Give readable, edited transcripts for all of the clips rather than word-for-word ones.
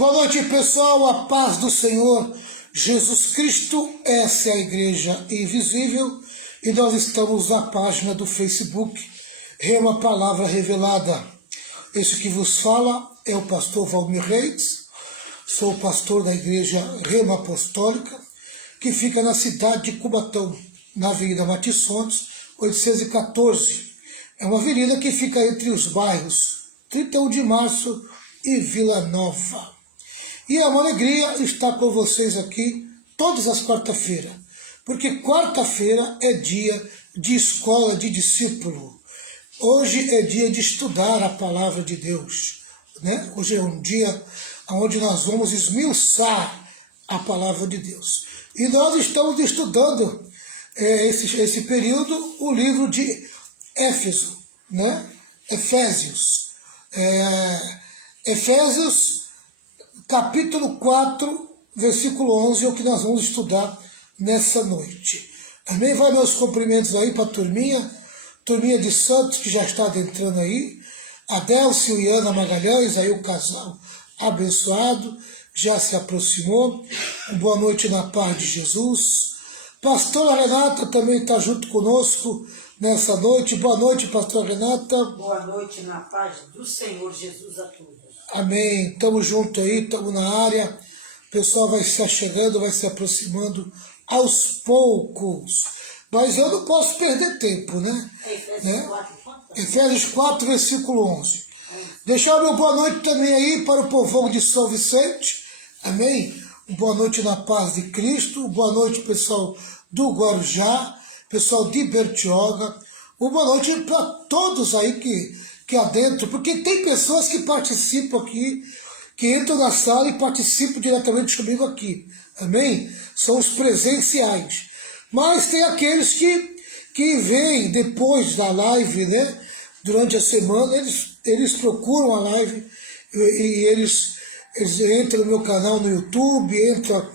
Boa noite, pessoal, a paz do Senhor Jesus Cristo. Essa é a Igreja Invisível e nós estamos na página do Facebook Rema Palavra Revelada. Esse que vos fala é o pastor Valmir Reis, sou pastor da Igreja Rema Apostólica, que fica na cidade de Cubatão, na Avenida Matissontes, 814. É uma avenida que fica entre os bairros 31 de Março e Vila Nova. E é uma alegria estar com vocês aqui todas as quarta-feiras, porque quarta-feira é dia de escola de discípulo. Hoje é dia de estudar a palavra de Deus, né? Hoje é um dia onde nós vamos esmiuçar a palavra de Deus. E nós estamos estudando esse período o livro de Éfeso, né? Efésios. Efésios, capítulo 4, versículo 11, é o que nós vamos estudar nessa noite. Amém? Vai meus cumprimentos aí para a turminha de Santos, que já está adentrando aí, Adélcio e Ana Magalhães, aí o casal abençoado, já se aproximou. Boa noite na paz de Jesus. Pastora Renata também está junto conosco nessa noite. Boa noite, pastora Renata. Boa noite na paz do Senhor Jesus a todos. Amém. Estamos juntos aí, estamos na área. O pessoal vai se achegando, vai se aproximando aos poucos. Mas eu não posso perder tempo, né? Efésios 4, versículo 11. Deixar meu boa noite também aí para o povão de São Vicente. Amém? Boa noite na paz de Cristo. Boa noite, pessoal do Guarujá, pessoal de Bertioga. Boa noite para todos aí que adentro, porque tem pessoas que participam aqui, que entram na sala e participam diretamente comigo aqui. Amém? São os presenciais. Mas tem aqueles que vêm depois da live, né? Durante a semana, eles procuram a live e eles entram no meu canal no YouTube, entram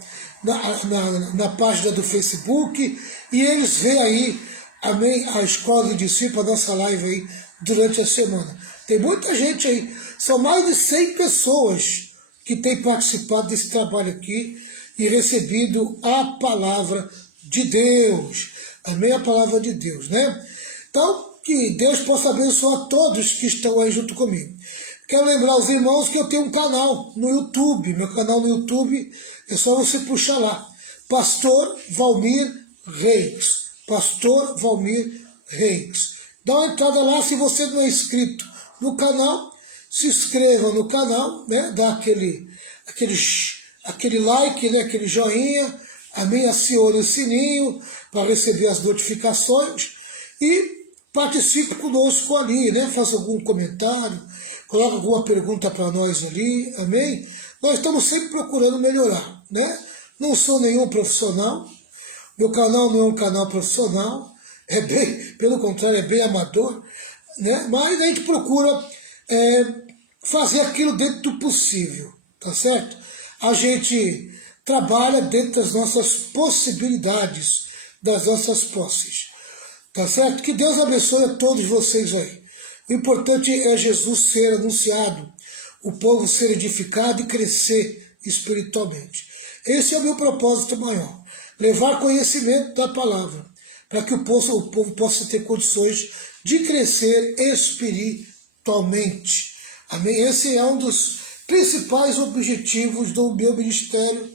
na página do Facebook e eles veem aí, amém, a Escola de Discípulos, a nossa live aí durante a semana. Tem muita gente aí, são mais de 100 pessoas que têm participado desse trabalho aqui e recebido a palavra de Deus. Amém? A palavra de Deus, né? Então, que Deus possa abençoar todos que estão aí junto comigo. Quero lembrar os irmãos que eu tenho um canal no YouTube. Meu canal no YouTube é só você puxar lá. Pastor Valmir Reis. Pastor Valmir Reis. Dá uma entrada lá, se você não é inscrito no canal, se inscreva no canal, né? Dá aquele like, né? Aquele joinha. Amém? Acione o sininho para receber as notificações e participe conosco ali, né? Faça algum comentário, coloque alguma pergunta para nós ali, amém? Nós estamos sempre procurando melhorar, né? Não sou nenhum profissional, meu canal não é um canal profissional, pelo contrário, é bem amador, né? Mas a gente procura fazer aquilo dentro do possível, tá certo? A gente trabalha dentro das nossas possibilidades, das nossas posses. Tá certo? Que Deus abençoe a todos vocês aí. O importante é Jesus ser anunciado, o povo ser edificado e crescer espiritualmente. Esse é o meu propósito maior. Levar conhecimento da palavra, para que o povo possa ter condições de crescer espiritualmente. Amém? Esse é um dos principais objetivos do meu ministério.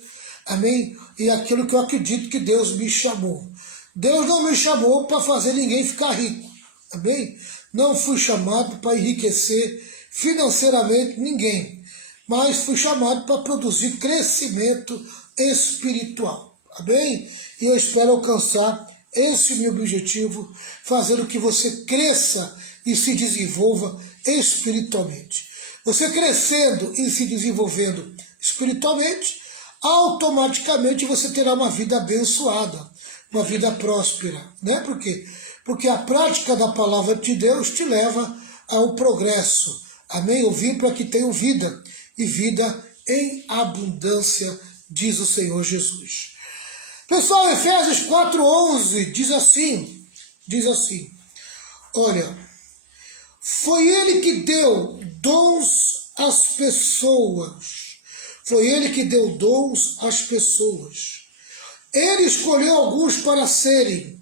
Amém? E aquilo que eu acredito que Deus me chamou. Deus não me chamou para fazer ninguém ficar rico. Amém? Não fui chamado para enriquecer financeiramente ninguém. Mas fui chamado para produzir crescimento espiritual. Amém? E eu espero alcançar esse meu objetivo, fazendo que você cresça e se desenvolva espiritualmente. Você crescendo e se desenvolvendo espiritualmente, automaticamente você terá uma vida abençoada, uma vida próspera, né? Por quê? Porque a prática da palavra de Deus te leva ao progresso. Amém? Eu vim para que tenham vida, e vida em abundância, diz o Senhor Jesus. Pessoal, Efésios 4:11 diz assim, olha, foi Ele que deu dons às pessoas Foi ele que deu dons às pessoas. Ele escolheu alguns para serem.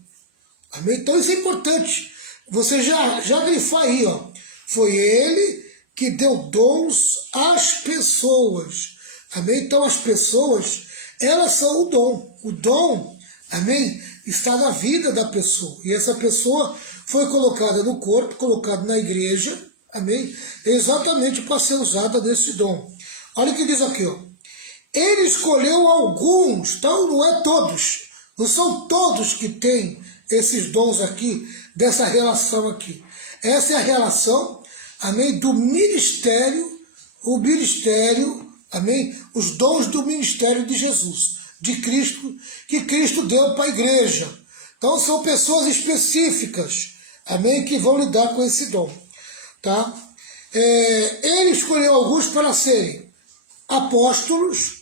Amém? Então isso é importante. Você já grifar aí, ó. Foi ele que deu dons às pessoas. Amém? Então as pessoas, elas são o dom. O dom, amém, está na vida da pessoa. E essa pessoa foi colocada no corpo, colocada na igreja, amém, exatamente para ser usada nesse dom. Olha o que diz aqui, ó. Ele escolheu alguns, então não é todos. Não são todos que têm esses dons aqui, dessa relação aqui. Essa é a relação, amém, do ministério, o ministério, amém, os dons do ministério de Jesus, de Cristo, que Cristo deu para a igreja. Então são pessoas específicas, amém, que vão lidar com esse dom, tá? Ele escolheu alguns para serem apóstolos,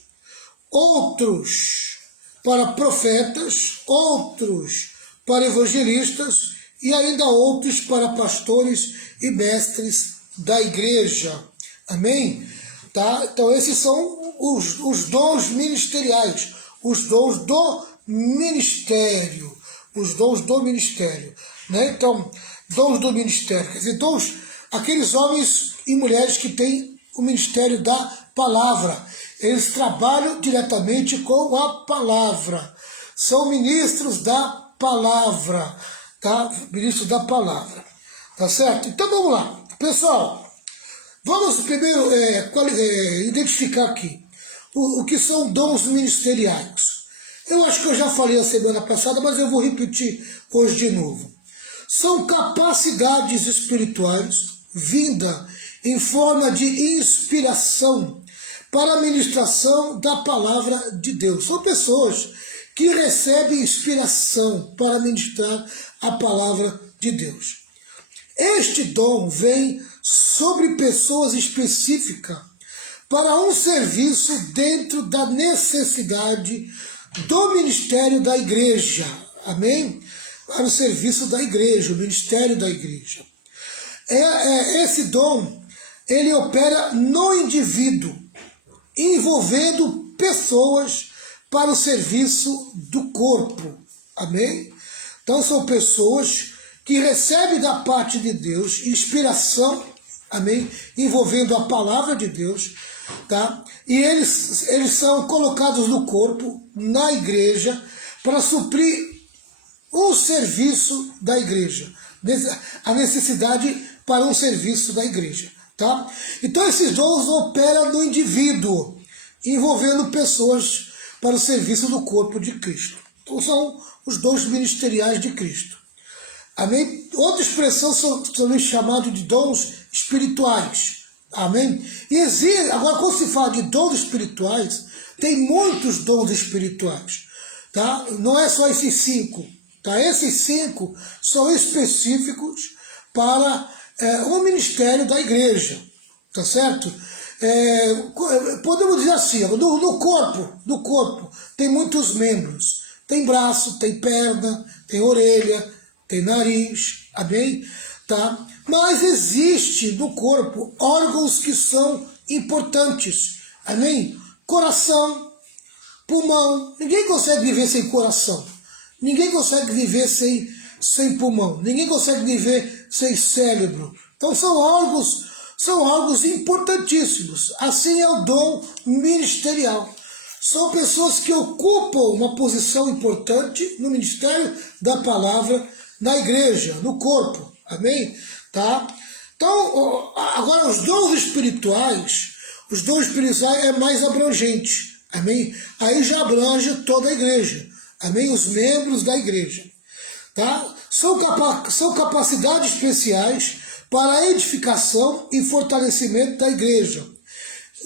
outros para profetas, outros para evangelistas e ainda outros para pastores e mestres da igreja. Amém? Tá? Então esses são os dons ministeriais, os dons do ministério, os dons do ministério. Né? Então, dons do ministério, quer dizer, dons, aqueles homens e mulheres que têm o ministério da palavra. Eles trabalham diretamente com a palavra. São ministros da palavra, tá? Ministros da palavra, tá certo? Então vamos lá, pessoal. Vamos primeiro identificar aqui o que são dons ministeriais. Eu acho que eu já falei a semana passada, mas eu vou repetir hoje de novo. São capacidades espirituais vinda em forma de inspiração para a ministração da palavra de Deus. São pessoas que recebem inspiração para ministrar a palavra de Deus. Este dom vem sobre pessoas específicas para um serviço dentro da necessidade do ministério da igreja. Amém? Para o serviço da igreja, o ministério da igreja. Esse dom, ele opera no indivíduo, envolvendo pessoas para o serviço do corpo. Amém? Então são pessoas que recebem da parte de Deus inspiração, amém, envolvendo a palavra de Deus, tá? E eles são colocados no corpo, na igreja, para suprir o serviço da igreja, a necessidade para um serviço da igreja, tá? Então esses dons operam no indivíduo, envolvendo pessoas para o serviço do corpo de Cristo. Então são os dons ministeriais de Cristo. Amém? Outra expressão são também chamados de dons espirituais. Amém? E agora, quando se fala de dons espirituais, tem muitos dons espirituais. Tá? Não é só esses 5. Tá? Esses 5 são específicos para o ministério da igreja. Tá certo? Podemos dizer assim, no corpo tem muitos membros. Tem braço, tem perna, tem orelha, tem nariz, amém? Tá? Mas existe no corpo órgãos que são importantes, amém? Coração, pulmão. Ninguém consegue viver sem coração. Ninguém consegue viver sem pulmão. Ninguém consegue viver sem cérebro. Então são órgãos importantíssimos. Assim é o dom ministerial. São pessoas que ocupam uma posição importante no ministério da palavra, na igreja, no corpo, amém? Tá? Então, agora os dons espirituais é mais abrangente, amém? Aí já abrange toda a igreja, amém? Os membros da igreja, tá? São capacidades especiais para a edificação e fortalecimento da igreja.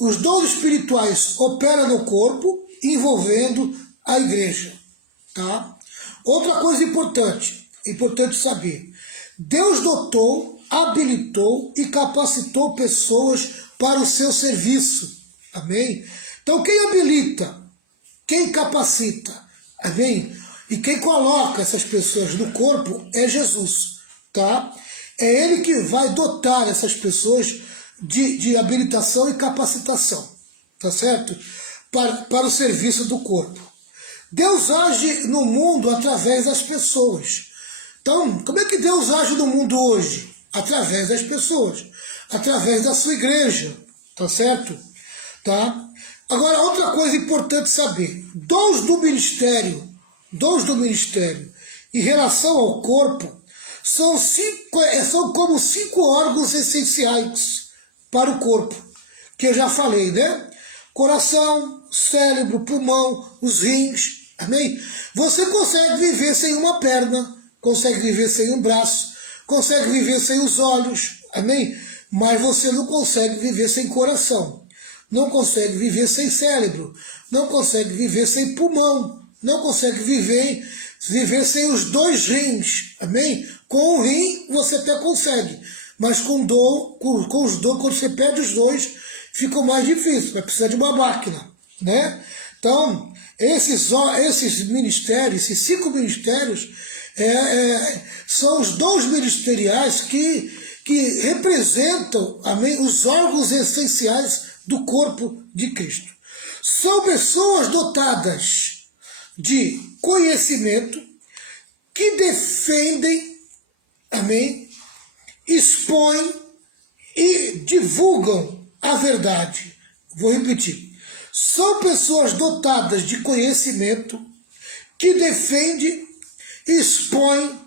Os dons espirituais operam no corpo, envolvendo a igreja, tá? Outra coisa importante saber, Deus dotou, habilitou e capacitou pessoas para o seu serviço, amém? Então quem habilita, quem capacita, amém? E quem coloca essas pessoas no corpo é Jesus, tá? É Ele que vai dotar essas pessoas de habilitação e capacitação, tá certo? Para o serviço do corpo. Deus age no mundo através das pessoas. Então, como é que Deus age no mundo hoje? Através das pessoas, através da sua igreja, tá certo? Tá? Agora, outra coisa importante saber, dons do ministério em relação ao corpo, são como 5 órgãos essenciais para o corpo, que eu já falei, né? Coração, cérebro, pulmão, os rins, amém? Você consegue viver sem uma perna, consegue viver sem um braço, consegue viver sem os olhos, amém? Mas você não consegue viver sem coração, não consegue viver sem cérebro, não consegue viver sem pulmão, não consegue viver sem os 2 rins, amém? Com um rim você até consegue, mas com os dois, quando você perde os 2, fica mais difícil, vai precisar de uma máquina, né? Então, esses ministérios, esses 5 ministérios, são os dons ministeriais que representam, amém, os órgãos essenciais do corpo de Cristo. São pessoas dotadas de conhecimento que defendem, amém, expõem e divulgam a verdade. Vou repetir. São pessoas dotadas de conhecimento que defendem, expõem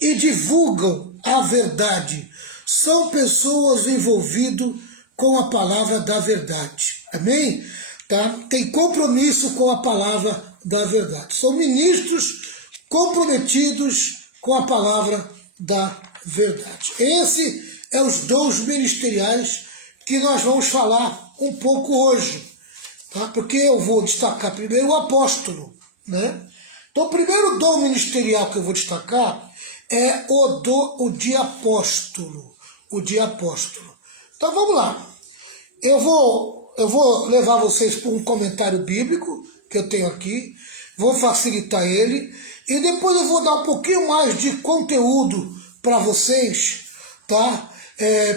e divulgam a verdade. São pessoas envolvidas com a palavra da verdade. Amém? Tá? Tem compromisso com a palavra da verdade. São ministros comprometidos com a palavra da verdade. Esse é os dons ministeriais que nós vamos falar um pouco hoje, tá? Porque eu vou destacar primeiro o apóstolo, né? Então, o primeiro dom ministerial que eu vou destacar é o de apóstolo, o de apóstolo. Então, vamos lá. Eu vou levar vocês para um comentário bíblico que eu tenho aqui, vou facilitar ele, e depois eu vou dar um pouquinho mais de conteúdo para vocês, tá?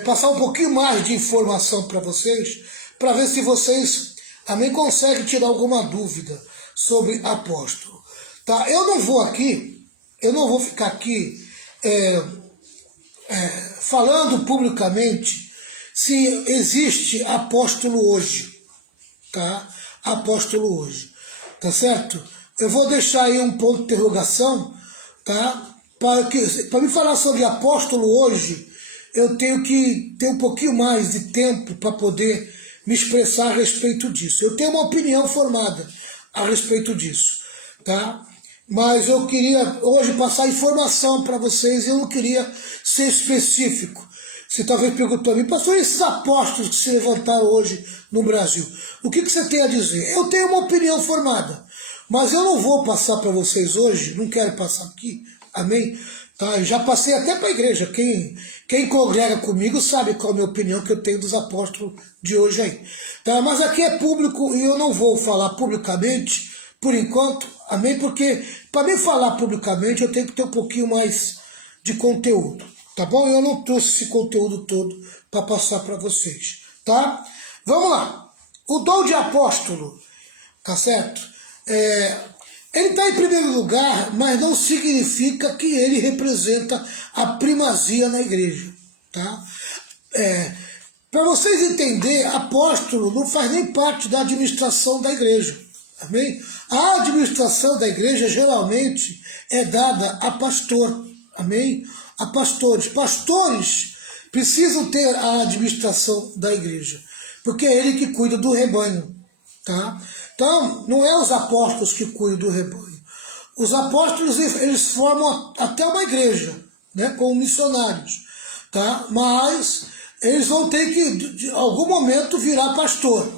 Passar um pouquinho mais de informação para vocês, para ver se vocês também conseguem tirar alguma dúvida sobre apóstolo. Tá? Eu não vou ficar aqui falando publicamente se existe apóstolo hoje, tá? Apóstolo hoje, tá certo? Eu vou deixar aí um ponto de interrogação, tá? Para me falar sobre apóstolo hoje, eu tenho que ter um pouquinho mais de tempo para poder me expressar a respeito disso. Eu tenho uma opinião formada a respeito disso, tá? Mas eu queria hoje passar informação para vocês, eu não queria ser específico. Você talvez perguntou a mim, pastor, esses apóstolos que se levantaram hoje no Brasil, o que você tem a dizer? Eu tenho uma opinião formada, mas eu não vou passar para vocês hoje, não quero passar aqui, amém? Tá, eu já passei até para a igreja, quem congrega comigo sabe qual é a minha opinião que eu tenho dos apóstolos de hoje aí. Tá, mas aqui é público e eu não vou falar publicamente, por enquanto, amém? Porque para mim falar publicamente eu tenho que ter um pouquinho mais de conteúdo, tá bom? Eu não trouxe esse conteúdo todo para passar para vocês, tá? Vamos lá. O dom de apóstolo, tá certo? Ele está em primeiro lugar, mas não significa que ele representa a primazia na igreja, tá? Para vocês entenderem, apóstolo não faz nem parte da administração da igreja, amém? A administração da igreja geralmente é dada a pastor, amém? A pastores. Pastores precisam ter a administração da igreja, porque é ele que cuida do rebanho, tá? Então, não é os apóstolos que cuidam do rebanho. Os apóstolos, eles formam até uma igreja, né, como missionários, tá? Mas eles vão ter que, de algum momento, virar pastor,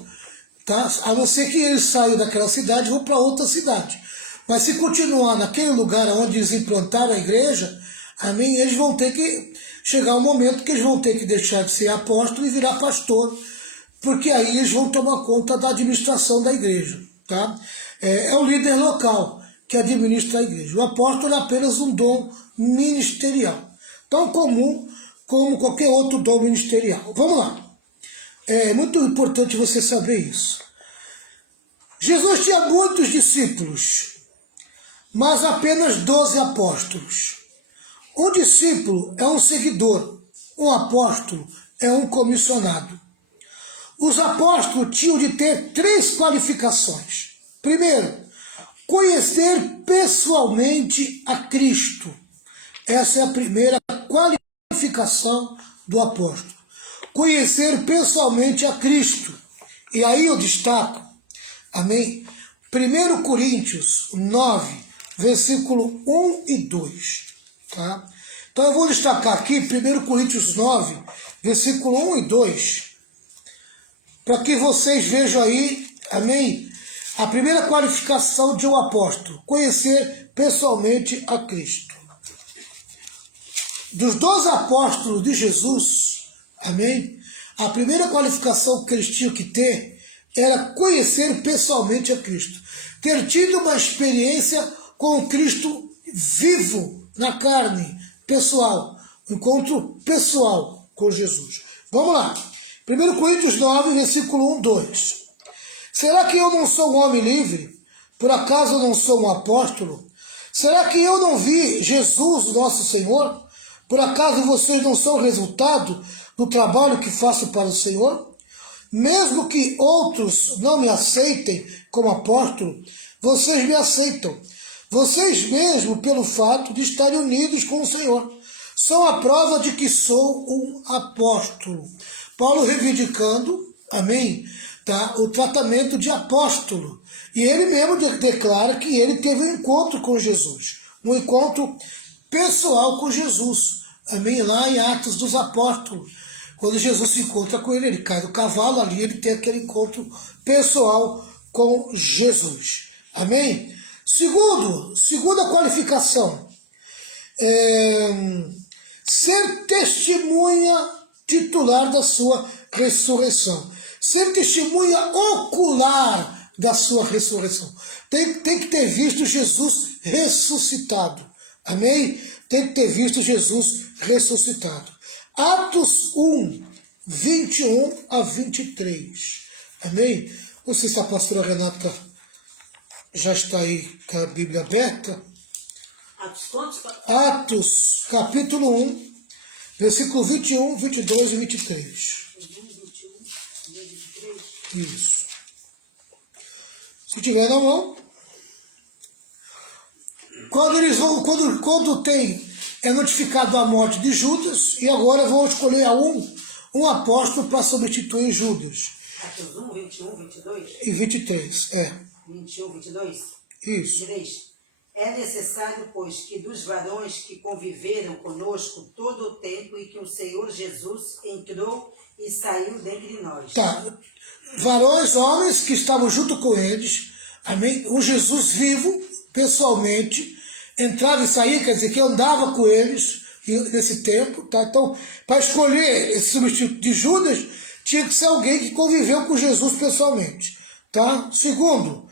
tá? A não ser que eles saiam daquela cidade e vão para outra cidade. Mas se continuar naquele lugar onde eles implantaram a igreja, amém, eles vão ter que chegar um momento que eles vão ter que deixar de ser apóstolo e virar pastor, porque aí eles vão tomar conta da administração da igreja, tá? É o líder local que administra a igreja. O apóstolo é apenas um dom ministerial, tão comum como qualquer outro dom ministerial. Vamos lá. É muito importante você saber isso. Jesus tinha muitos discípulos, mas apenas 12 apóstolos. Um discípulo é um seguidor, um apóstolo é um comissionado. Os apóstolos tinham de ter 3 qualificações. Primeiro, conhecer pessoalmente a Cristo. Essa é a primeira qualificação do apóstolo. Conhecer pessoalmente a Cristo. E aí eu destaco, amém? 1 Coríntios 9, versículo 1 e 2. Tá? Então eu vou destacar aqui 1 Coríntios 9, versículo 1 e 2, para que vocês vejam aí, amém? A primeira qualificação de um apóstolo, conhecer pessoalmente a Cristo. Dos 12 apóstolos de Jesus, amém? A primeira qualificação que eles tinham que ter era conhecer pessoalmente a Cristo. Ter tido uma experiência com o Cristo vivo, na carne, pessoal. Um encontro pessoal com Jesus. Vamos lá. 1 Coríntios 9, versículo 1, 2. Será que eu não sou um homem livre? Por acaso eu não sou um apóstolo? Será que eu não vi Jesus, nosso Senhor? Por acaso vocês não são resultado do trabalho que faço para o Senhor? Mesmo que outros não me aceitem como apóstolo, vocês me aceitam. Vocês mesmo, pelo fato de estarem unidos com o Senhor, são a prova de que sou um apóstolo. Paulo reivindicando, amém, tá, o tratamento de apóstolo. E ele mesmo declara que ele teve um encontro com Jesus, um encontro pessoal com Jesus, amém, lá em Atos dos Apóstolos. Quando Jesus se encontra com ele, ele cai do cavalo, ali ele tem aquele encontro pessoal com Jesus. Amém? Segunda qualificação, ser testemunha titular da sua ressurreição. Ser testemunha ocular da sua ressurreição. Tem que ter visto Jesus ressuscitado. Amém? Tem que ter visto Jesus ressuscitado. Atos 1, 21 a 23. Amém? Não sei se a pastora Renata já está aí com a Bíblia aberta. Atos quantos? Atos, capítulo 1, versículo 21, 22 e 23. 21, 23. Isso. Se tiver na mão. Quando eles vão, quando é notificado a morte de Judas, e agora vão escolher um apóstolo para substituir Judas. Atos 1, 21, 22? E 23, 21, 22? Isso. 3. É necessário, pois, que dos varões que conviveram conosco todo o tempo e que o Senhor Jesus entrou e saiu dentre nós. Tá. Varões, homens que estavam junto com eles, amém? O Jesus vivo, pessoalmente, entrava e saía, quer dizer, que andava com eles nesse tempo, tá? Então, para escolher esse substituto de Judas, tinha que ser alguém que conviveu com Jesus pessoalmente, tá? Segundo,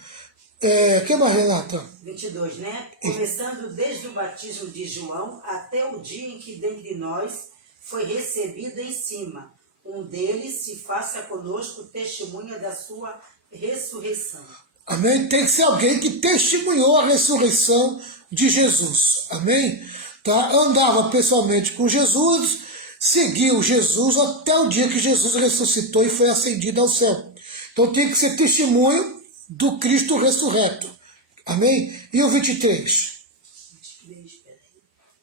que mais, Renata? 22, né? Começando desde o batismo de João até o dia em que dentre nós foi recebido em cima. Um deles se faça conosco testemunha da sua ressurreição. Amém? Tem que ser alguém que testemunhou a ressurreição de Jesus. Amém? Tá? Andava pessoalmente com Jesus, seguiu Jesus até o dia que Jesus ressuscitou e foi ascendido ao céu. Então tem que ser testemunho do Cristo ressurreto. Amém? E o 23?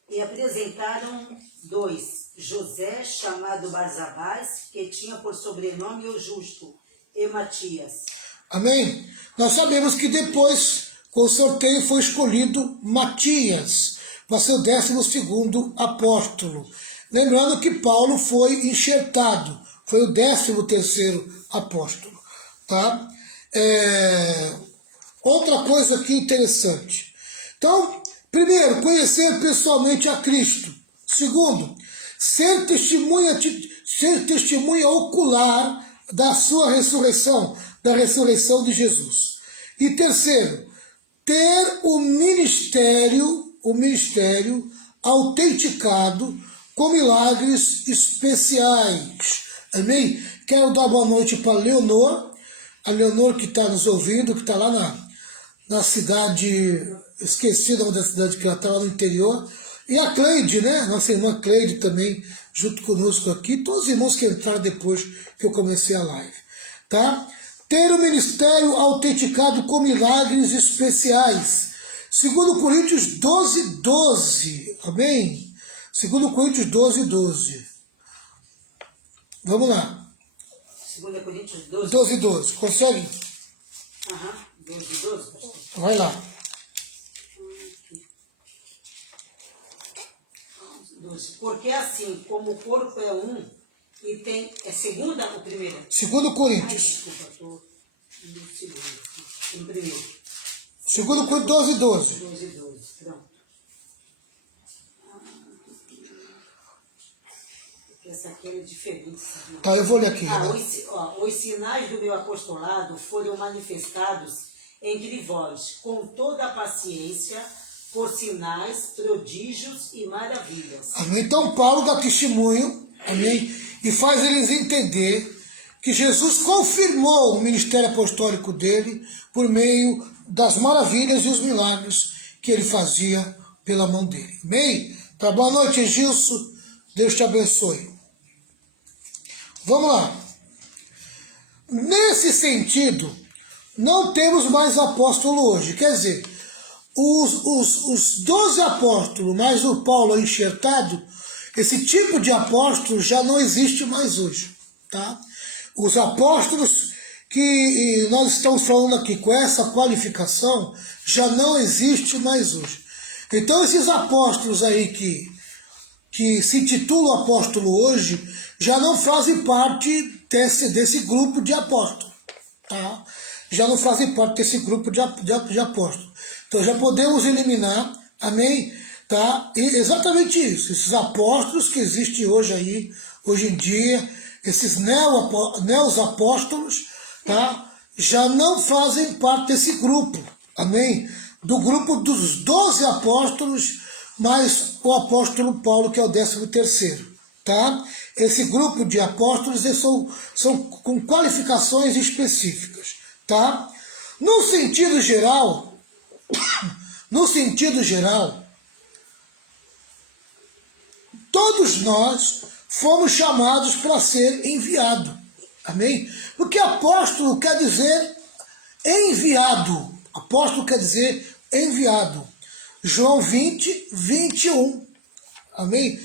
E apresentaram 2. José, chamado Barsabás, que tinha por sobrenome o Justo, e Matias. Amém? Nós sabemos que depois, com o sorteio, foi escolhido Matias, para ser o 12º apóstolo. Lembrando que Paulo foi enxertado, foi o 13º apóstolo. Tá? Outra coisa aqui interessante. Então, primeiro, conhecer pessoalmente a Cristo. Segundo, ser testemunha ocular da sua ressurreição, da ressurreição de Jesus. E terceiro, ter o ministério autenticado com milagres especiais. Amém? Quero dar boa noite para Leonor, a Leonor que está nos ouvindo, que está lá na cidade, esquecida da cidade que ela está lá no interior, e a Cleide, né? Nossa irmã Cleide também, junto conosco aqui, todos os irmãos que entraram depois que eu comecei a live, tá? Ter o ministério autenticado com milagres especiais. 2 Coríntios 12, 12. Amém? 2 Coríntios 12, 12. Vamos lá. 2 Coríntios 12. 12, 12. Consegue? Aham, 12, 12, pastor. Vai lá. 12. Porque assim, como o corpo é um, e tem... É segunda ou primeira? 2 Ai, Coríntios. desculpa, estou no segundo. Em primeiro. 2 Coríntios 12, 12. 12, 12, pronto. Porque essa aqui é diferente. Sabe? Tá, eu vou ler aqui. Né? Os sinais do meu apostolado foram manifestados entre vós, com toda a paciência, por sinais, prodígios e maravilhas. Amém? Então Paulo dá testemunho, amém? E faz eles entender que Jesus confirmou o ministério apostólico dele por meio das maravilhas e os milagres que ele fazia pela mão dele. Amém? Tá, boa noite, Gilson. Deus te abençoe. Vamos lá. Nesse sentido, não temos mais apóstolo hoje. Quer dizer, os 12 apóstolos, mais o Paulo enxertado, esse tipo de apóstolo já não existe mais hoje. Tá? Os apóstolos que nós estamos falando aqui com essa qualificação já não existe mais hoje. Então esses apóstolos aí que se intitulam apóstolo hoje já não fazem parte desse grupo de apóstolos. Tá? Já não fazem parte desse grupo de apóstolos. Então já podemos eliminar, amém? Tá? E exatamente isso, esses apóstolos que existem hoje aí, hoje em dia, esses neos apóstolos, tá? Já não fazem parte desse grupo, amém? Do grupo dos 12 apóstolos, mais o apóstolo Paulo, que é o 13º, tá? Esse grupo de apóstolos eles são com qualificações específicas, tá? No sentido geral, todos nós fomos chamados para ser enviado, amém? Porque apóstolo quer dizer enviado, apóstolo quer dizer enviado. João 20, 21, amém?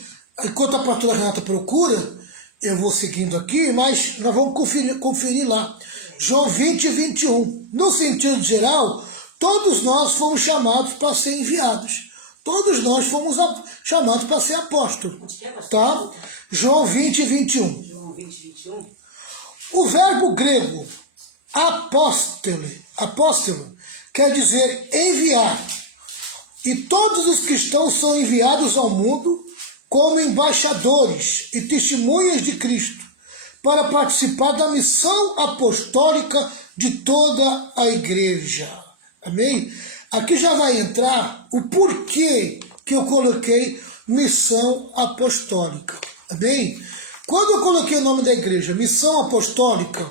Enquanto a pastora Renata procura, eu vou seguindo aqui, mas nós vamos conferir lá. João 20, 21. No sentido geral, todos nós fomos chamados para ser enviados. Todos nós fomos chamados para ser apóstolos. Tá? João 20, 21. João 20, 21. O verbo grego apóstolo, quer dizer enviar. E todos os cristãos são enviados ao mundo como embaixadores e testemunhas de Cristo, para participar da missão apostólica de toda a igreja. Amém? Aqui já vai entrar o porquê que eu coloquei missão apostólica. Amém? Quando eu coloquei o nome da igreja, missão apostólica,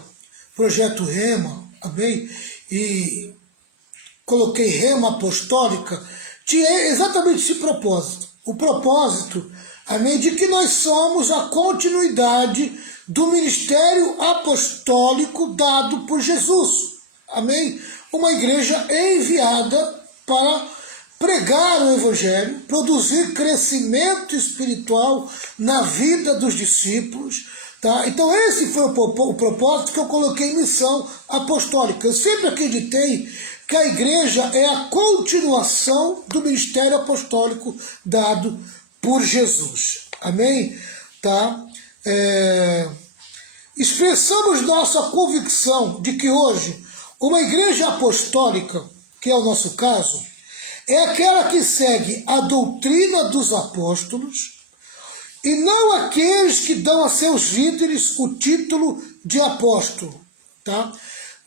projeto Rema, amém? E coloquei Rema apostólica, tinha exatamente esse propósito. O propósito, amém, de que nós somos a continuidade do ministério apostólico dado por Jesus. Amém? Uma igreja enviada para pregar o evangelho, produzir crescimento espiritual na vida dos discípulos. Tá? Então esse foi o propósito que eu coloquei em missão apostólica. Eu sempre acreditei que a igreja é a continuação do ministério apostólico dado por Jesus. Amém? Tá? Expressamos nossa convicção de que hoje uma igreja apostólica, que é o nosso caso, é aquela que segue a doutrina dos apóstolos e não aqueles que dão a seus líderes o título de apóstolo. Tá?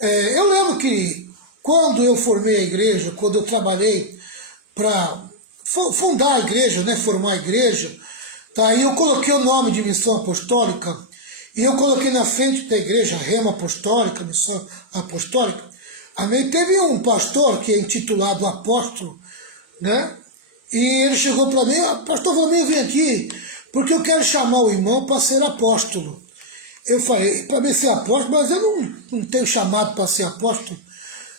Eu lembro que quando eu formei a igreja, quando eu trabalhei para fundar a igreja, né, formar a igreja, tá? E eu coloquei o nome de missão apostólica, e eu coloquei na frente da igreja Rema Apostólica, Missão Apostólica, amém? Teve um pastor que é intitulado Apóstolo, né? E ele chegou para mim, pastor Valmir, vem aqui, porque eu quero chamar o irmão para ser apóstolo. Eu falei, para mim ser apóstolo, mas eu não tenho chamado para ser apóstolo.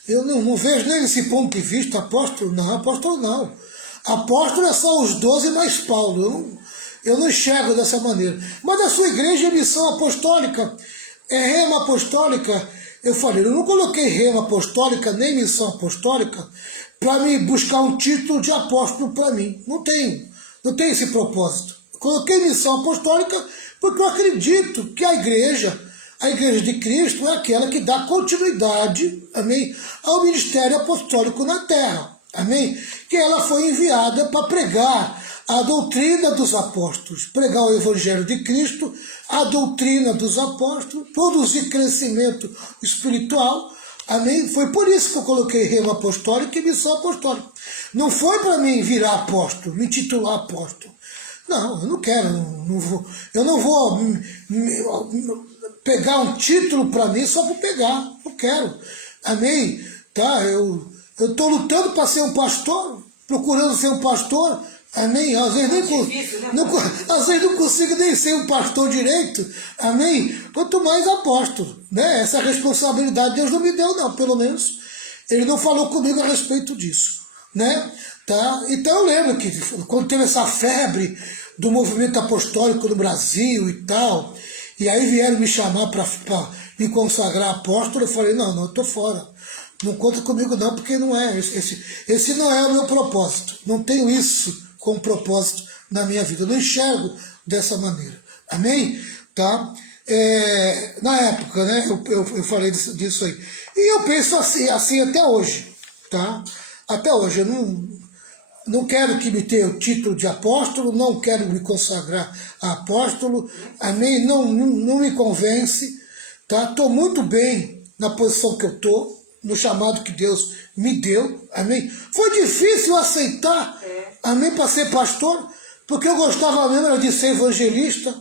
Eu não vejo nem esse ponto de vista, apóstolo não. Apóstolo é só os 12 mais Paulo, eu não enxergo dessa maneira. Mas a sua igreja é missão apostólica, é rema apostólica. Eu falei, eu não coloquei rema apostólica, nem missão apostólica, para me buscar um título de apóstolo para mim. Não tenho esse propósito. Coloquei missão apostólica porque eu acredito que a igreja de Cristo é aquela que dá continuidade, amém, ao ministério apostólico na terra, amém, que ela foi enviada para pregar a doutrina dos apóstolos, pregar o evangelho de Cristo, a doutrina dos apóstolos, produzir crescimento espiritual, amém. Foi por isso que eu coloquei rema apostólica e missão apostólica. Não foi para mim virar apóstolo, me titular apóstolo. Não, eu não quero, eu não vou pegar um título para mim só para pegar, não quero, amém, tá? Eu estou lutando para ser um pastor, procurando ser um pastor, amém, às vezes às vezes não consigo nem ser um pastor direito, amém, quanto mais apóstolo, né? Essa responsabilidade Deus não me deu não, pelo menos ele não falou comigo a respeito disso, né? Tá? Então eu lembro que quando teve essa febre do movimento apostólico no Brasil e tal, e aí vieram me chamar para me consagrar apóstolo, eu falei, não, eu estou fora, não conta comigo não, porque não é, esse não é o meu propósito, não tenho isso como propósito na minha vida, eu não enxergo dessa maneira, amém? Tá? Na época, né, eu falei disso aí, e eu penso assim até hoje, tá? Até hoje, eu não quero que me tenha o título de apóstolo, não quero me consagrar a apóstolo, amém? Não me convence, tá? Estou muito bem na posição que eu estou, no chamado que Deus me deu, amém? Foi difícil aceitar, amém, para ser pastor, porque eu gostava mesmo era de ser evangelista,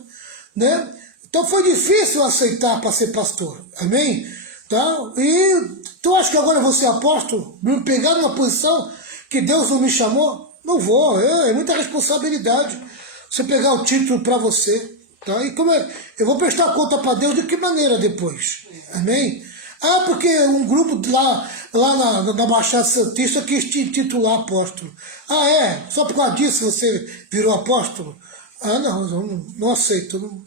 né? Então foi difícil aceitar para ser pastor, amém? Tá? E tu acha que agora eu vou ser apóstolo? Me pegar numa posição que Deus não me chamou? Não vou, é muita responsabilidade você pegar o título para você, tá? E como eu vou prestar conta para Deus de que maneira depois, amém? Porque um grupo lá na Baixada Santista quis te titular apóstolo. Só por causa disso você virou apóstolo? Não aceito,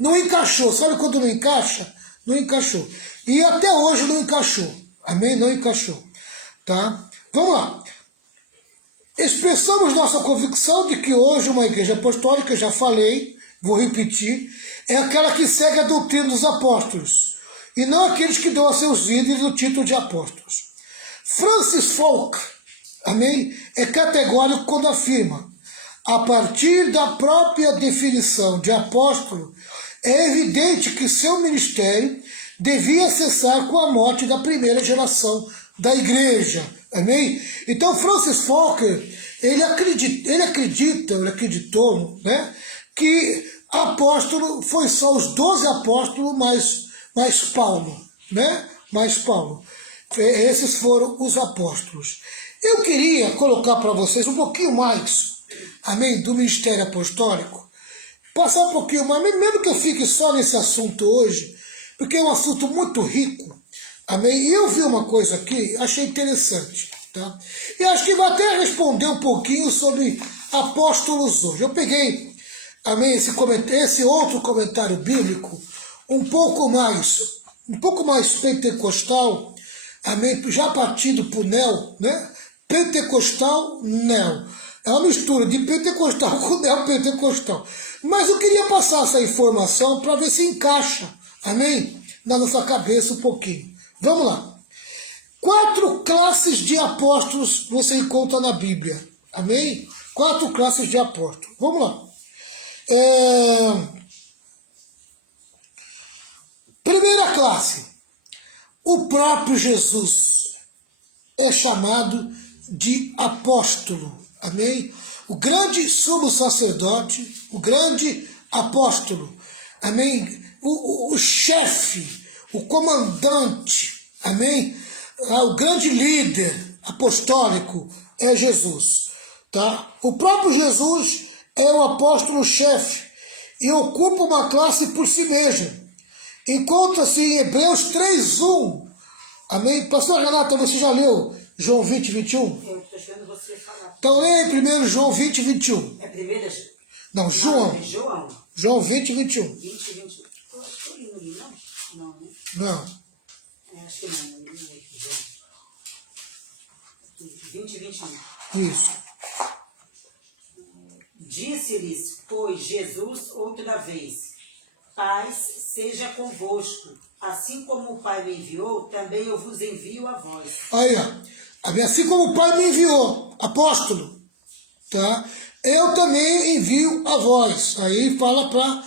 não encaixou, sabe quando não encaixa? Não encaixou. E até hoje não encaixou, amém? Não encaixou, tá? Vamos lá. Expressamos nossa convicção de que hoje uma igreja apostólica, já falei, vou repetir, é aquela que segue a doutrina dos apóstolos, e não aqueles que dão a seus líderes o título de apóstolos. Francis Folk, amém, é categórico quando afirma, a partir da própria definição de apóstolo, é evidente que seu ministério devia cessar com a morte da primeira geração da igreja, amém? Então Francis Fokker, ele acreditou, né, que apóstolo foi só os 12 apóstolos mais Paulo, né? Mais Paulo. Esses foram os apóstolos. Eu queria colocar para vocês um pouquinho mais, amém, do ministério apostólico, passar um pouquinho mais, mesmo que eu fique só nesse assunto hoje, porque é um assunto muito rico, amém? E eu vi uma coisa aqui, achei interessante, tá? E acho que vai até responder um pouquinho sobre apóstolos hoje. Eu peguei, amém, esse outro comentário bíblico, um pouco mais pentecostal, amém, já partido por neo, né? Pentecostal, neo. É uma mistura de pentecostal com neopentecostal. Mas eu queria passar essa informação para ver se encaixa, amém, na nossa cabeça um pouquinho. Vamos lá. 4 classes de apóstolos você encontra na Bíblia, amém? 4 classes de apóstolos. Vamos lá. Primeira classe. O próprio Jesus é chamado de apóstolo, amém? O grande sumo sacerdote, o grande apóstolo, amém, o chefe, o comandante, amém, o grande líder apostólico é Jesus, tá? O próprio Jesus é o apóstolo-chefe e ocupa uma classe por si mesmo. Encontra-se em Hebreus 3:1. Amém? Pastor Renata, você já leu João 20, 21? Eu estou esperando você falar. Então leia primeiro João 20, 21. É primeira? Não, João. É João. João 20, 21. 20, 21. Estou indo ali, não? Não, né? Não. Acho que não. Não é aqui, João. 20, 21. Isso. Disse-lhes, pois, Jesus outra vez, paz seja convosco. Assim como o Pai me enviou, também eu vos envio a vós. Aí, ó. Assim como o Pai me enviou, apóstolo, tá? Eu também envio a vós. Aí fala para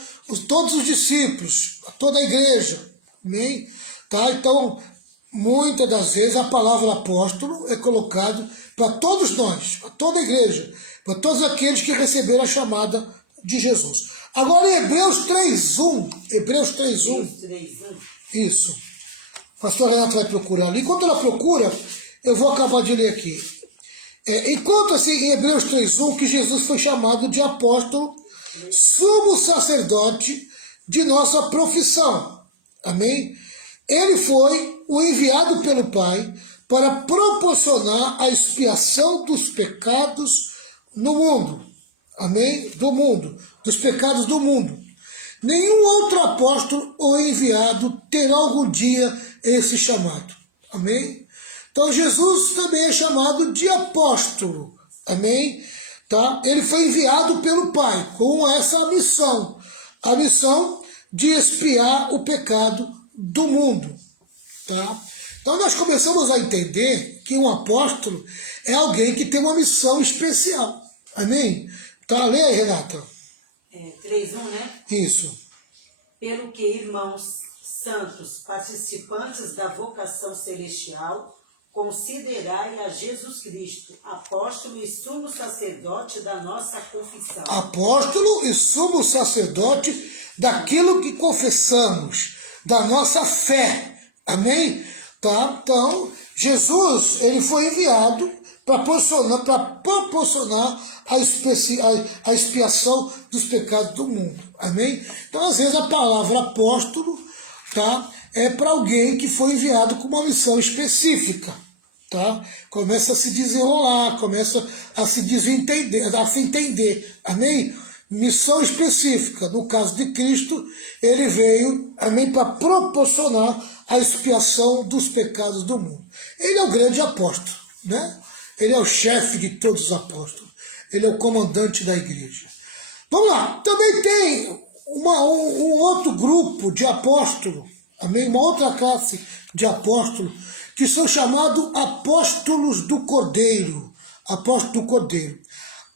todos os discípulos, a toda a igreja. Amém? Tá? Então, muitas das vezes a palavra apóstolo é colocada para todos nós, para toda a igreja, para todos aqueles que receberam a chamada de Jesus. Agora em Hebreus 3:1. Hebreus 3:1. Isso. Pastor Renato vai procurar ali. Enquanto ela procura, eu vou acabar de ler aqui. Encontra-se em Hebreus 3:1 que Jesus foi chamado de apóstolo, sumo sacerdote de nossa profissão. Amém? Ele foi o enviado pelo Pai para proporcionar a expiação dos pecados no mundo. Amém? Do mundo. Dos pecados do mundo. Nenhum outro apóstolo ou enviado terá algum dia esse chamado. Amém? Então Jesus também é chamado de apóstolo. Amém? Tá? Ele foi enviado pelo Pai com essa missão. A missão de expiar o pecado do mundo. Tá? Então nós começamos a entender que um apóstolo é alguém que tem uma missão especial. Amém? Tá? Lê aí, Renata. 3:1, né? Isso. Pelo que, irmãos santos, participantes da vocação celestial, considerai a Jesus Cristo, apóstolo e sumo sacerdote da nossa confissão. Apóstolo e sumo sacerdote daquilo que confessamos, da nossa fé. Amém? Tá? Então, Jesus, ele foi enviado para proporcionar a expiação dos pecados do mundo. Amém? Então, às vezes, a palavra apóstolo, tá, é para alguém que foi enviado com uma missão específica. Tá? Começa a se desenrolar, começa a se desentender, a se entender. Amém? Missão específica. No caso de Cristo, ele veio, amém, para proporcionar a expiação dos pecados do mundo. Ele é o grande apóstolo, né? Ele é o chefe de todos os apóstolos. Ele é o comandante da igreja. Vamos lá. Também tem um outro grupo de apóstolos, amém? Uma outra classe de apóstolos, que são chamados apóstolos do Cordeiro. Apóstolos do Cordeiro.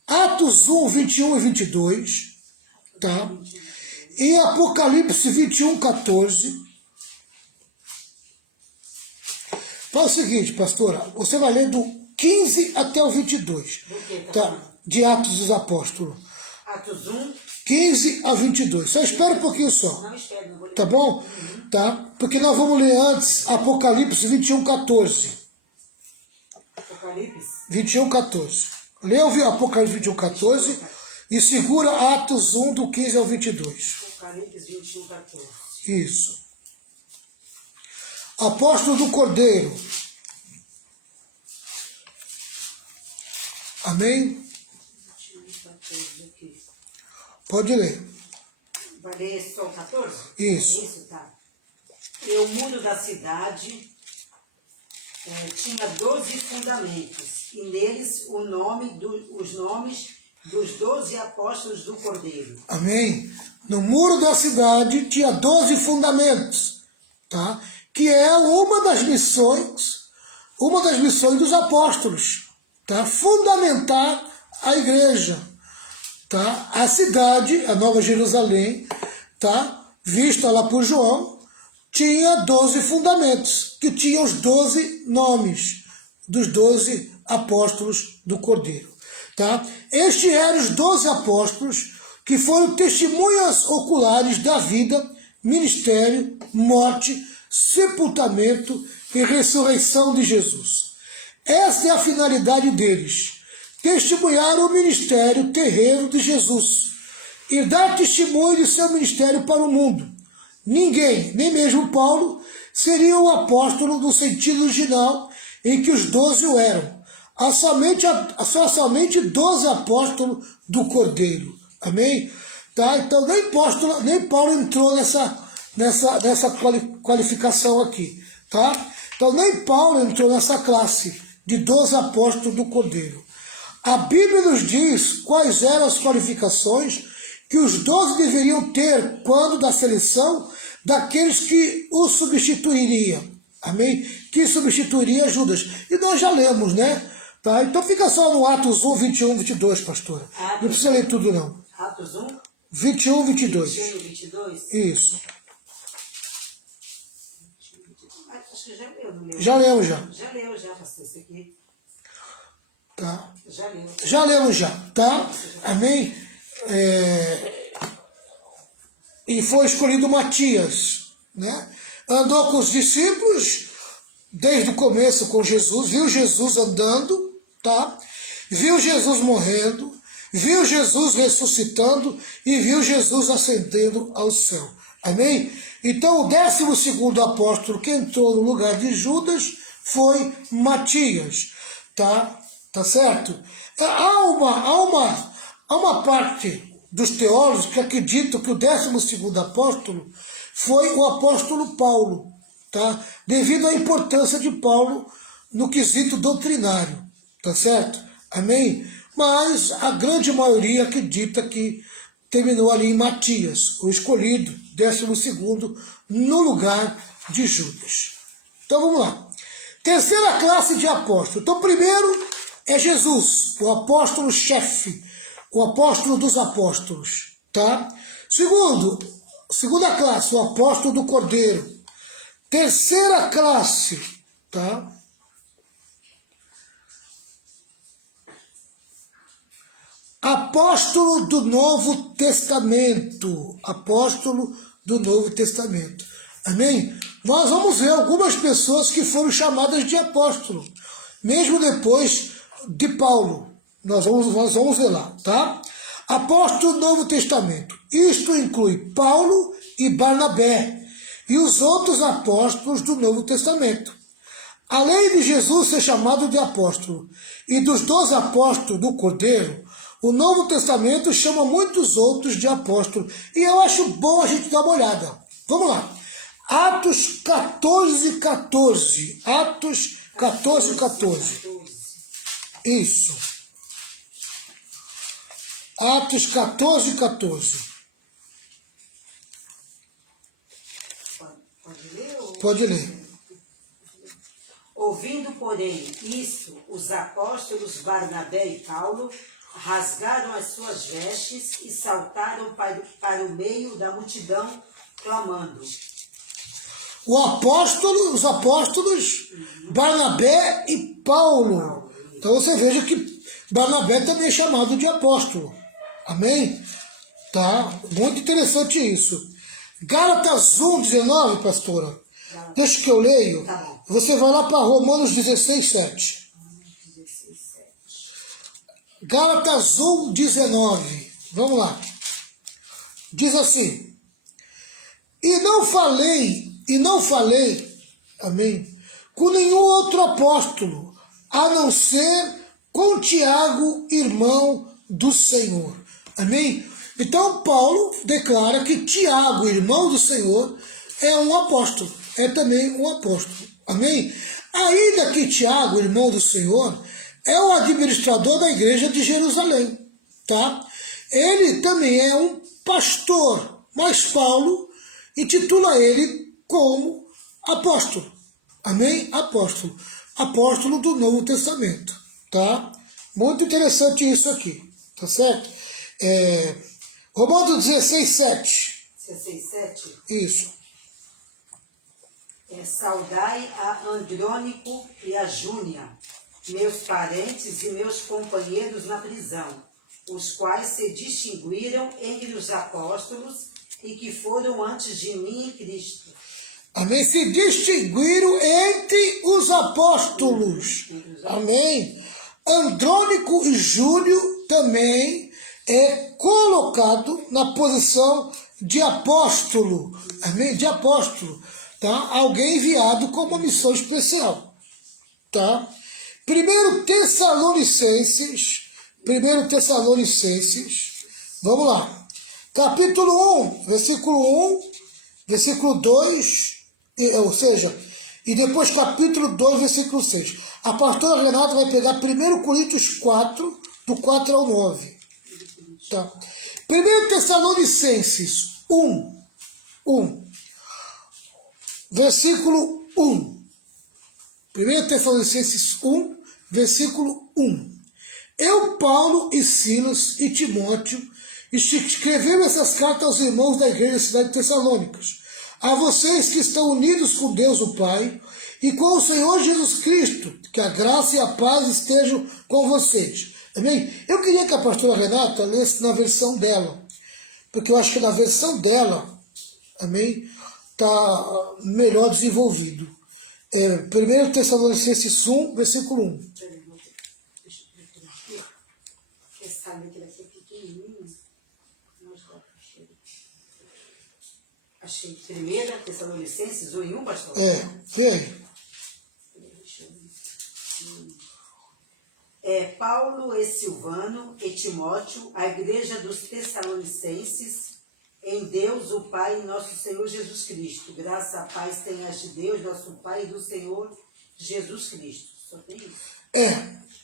Atos 1, 21 e 22. Tá? E Apocalipse 21, 14. Faz o seguinte, pastora. Você vai ler do 15 até o 22. Tá? De Atos dos Apóstolos. Atos 1. 15 a 22. Só espera um pouquinho só. Não espero, não vou ler. Tá bom? Tá? Porque nós vamos ler antes Apocalipse 21, 14. Apocalipse. 21, 14. Lê o Apocalipse 21, 14 e segura Atos 1, do 15 ao 22. Apocalipse 21, 14. Isso. Apóstolo do Cordeiro. Amém? 21, 14 aqui. Pode ler. Vai ler só o 14? Isso. Isso, tá. E o muro da cidade tinha 12 fundamentos, e neles os nomes dos 12 apóstolos do Cordeiro. Amém? No muro da cidade tinha 12 fundamentos, tá? Que é uma das missões dos apóstolos, tá? Fundamentar a igreja, tá? A cidade, a Nova Jerusalém, tá? Vista lá por João, tinha 12 fundamentos, que tinham os 12 nomes dos 12 apóstolos do Cordeiro. Tá? Estes eram os 12 apóstolos que foram testemunhas oculares da vida, ministério, morte, sepultamento e ressurreição de Jesus. Essa é a finalidade deles, testemunhar o ministério terreno de Jesus e dar testemunho de seu ministério para o mundo. Ninguém, nem mesmo Paulo, seria o apóstolo no sentido original em que os 12 o eram. Há somente 12 apóstolos do Cordeiro. Amém? Tá? Então nem Paulo entrou nessa qualificação aqui. Tá? Então nem Paulo entrou nessa classe de 12 apóstolos do Cordeiro. A Bíblia nos diz quais eram as qualificações que os 12 deveriam ter quando da seleção daqueles que o substituiriam. Amém? Que substituiria Judas. E nós já lemos, né? Tá? Então fica só no Atos 1, 21, 22, pastora. Não precisa ler tudo, não. Atos 1? 21, 22. 21, 22? Isso. Acho que já leu, não leu? Já lemos, já. Já leu, já, pastor, isso aqui. Tá. Já leu. Já lemos, já. Tá? Amém? E foi escolhido Matias, né? Andou com os discípulos desde o começo com Jesus, viu Jesus andando, tá? Viu Jesus morrendo, viu Jesus ressuscitando e viu Jesus ascendendo ao céu. Amém? Então o 12º apóstolo que entrou no lugar de Judas foi Matias, tá? Tá certo? Há uma parte dos teólogos que acreditam que o 12º apóstolo foi o apóstolo Paulo, tá? Devido à importância de Paulo no quesito doutrinário, tá certo? Amém? Mas a grande maioria acredita que terminou ali em Matias, o escolhido, 12º, no lugar de Judas. Então vamos lá. Terceira classe de apóstolo. Então primeiro é Jesus, o apóstolo-chefe, o apóstolo dos apóstolos, tá? Segunda classe, o apóstolo do Cordeiro. Terceira classe, tá? Apóstolo do Novo Testamento. Apóstolo do Novo Testamento. Amém? Nós vamos ver algumas pessoas que foram chamadas de apóstolo, mesmo depois de Paulo. Nós vamos ver lá, tá? Apóstolo do Novo Testamento. Isto inclui Paulo e Barnabé e os outros apóstolos do Novo Testamento. Além de Jesus ser chamado de apóstolo e dos 12 apóstolos do Cordeiro, o Novo Testamento chama muitos outros de apóstolos. E eu acho bom a gente dar uma olhada. Vamos lá. Atos 14, 14. Atos 14, 14. Isso. Atos 14, 14. Pode ler? Pode ler. Ouvindo, porém, isto, os apóstolos Barnabé e Paulo rasgaram as suas vestes e saltaram para o meio da multidão, clamando. Os apóstolos Barnabé e Paulo. Então você veja que Barnabé também é chamado de apóstolo. Amém? Tá? Muito interessante isso. Gálatas 1, 19, pastora. Deixa que eu leio. Tá. Você vai lá para Romanos 16, 7. Gálatas 1, 19. Vamos lá. Diz assim. E não falei, amém, com nenhum outro apóstolo, a não ser com Tiago, irmão do Senhor. Amém? Então Paulo declara que Tiago, irmão do Senhor, é um apóstolo. É também um apóstolo. Amém? Ainda que Tiago, irmão do Senhor, é o administrador da igreja de Jerusalém. Tá? Ele também é um pastor, mas Paulo intitula ele como apóstolo. Amém? Apóstolo. Apóstolo do Novo Testamento. Tá? Muito interessante isso aqui. Tá certo? Romanos 16, 7. 16, 7? Isso. Saudai a Andrônico e a Júnia, meus parentes e meus companheiros na prisão, os quais se distinguiram entre os apóstolos e que foram antes de mim em Cristo. Amém? Se distinguiram entre os apóstolos. Amém? Andrônico e Júlio também é colocado na posição de apóstolo. Amém? De apóstolo. Tá? Alguém enviado com uma missão especial. Tá? 1 Tessalonicenses, vamos lá. Capítulo 1, versículo 1, versículo 2, ou seja, e depois capítulo 2, versículo 6. A pastora Renata vai pegar 1 Coríntios 4, do 4 ao 9. Tá? 1 Tessalonicenses 1, versículo 1. 1 Tessalonicenses 1, versículo 1. Eu, Paulo e Silas e Timóteo, escrevemos essas cartas aos irmãos da igreja da cidade de Tessalônicas, a vocês que estão unidos com Deus o Pai e com o Senhor Jesus Cristo, que a graça e a paz estejam com vocês. Amém? Eu queria que a pastora Renata lesse na versão dela, porque eu acho que na versão dela, amém, está melhor desenvolvido. 1 Tessalonicenses 1, versículo 1. Deixa eu ver aqui. Porque sabe que daqui é pequenininho. Achei 1 Tessalonicenses 1 e 1, pastor? Vê aí. Deixa eu ver. Paulo e Silvano e Timóteo, a igreja dos Tessalonicenses, em Deus, o Pai e nosso Senhor Jesus Cristo. Graça e paz tenhas de Deus, nosso Pai, e do Senhor Jesus Cristo. Só tem isso.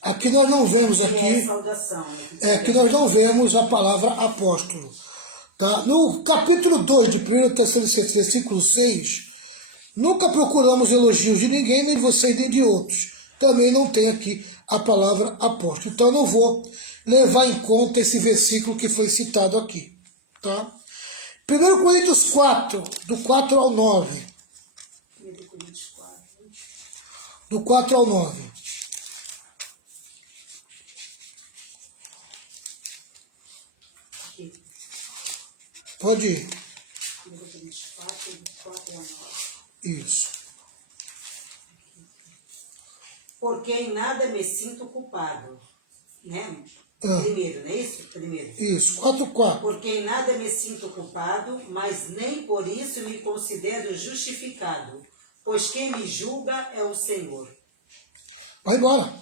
Aqui nós não vemos aqui. Saudação, Aqui nós não vemos a palavra apóstolo. Tá? No capítulo 2 de 1 Tessalonicenses, versículo 6, nunca procuramos elogios de ninguém, nem de vocês, nem de outros. Também não tem aqui a palavra apóstolo. Então eu não vou levar em conta esse versículo que foi citado aqui. Tá? 1 Coríntios 4, do 4 ao 9. 1 Coríntios 4. Do 4 ao 9. Aqui. Pode ir. 1 Coríntios 4, do 4 ao 9. Isso. Porque em nada me sinto culpado. Né? Primeiro, não é isso? Primeiro. Isso, 4. Porque em nada me sinto culpado, mas nem por isso me considero justificado, pois quem me julga é o Senhor. Vai embora.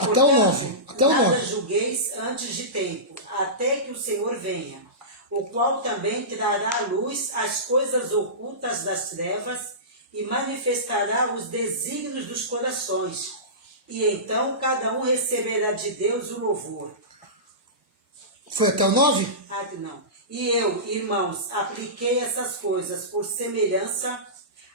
Até o 9. Até o 9. Nada julgueis antes de tempo, até que o Senhor venha, o qual também trará à luz as coisas ocultas das trevas e manifestará os desígnios dos corações. E então cada um receberá de Deus o louvor. Foi até o 9? Não. E eu, irmãos, apliquei essas coisas por semelhança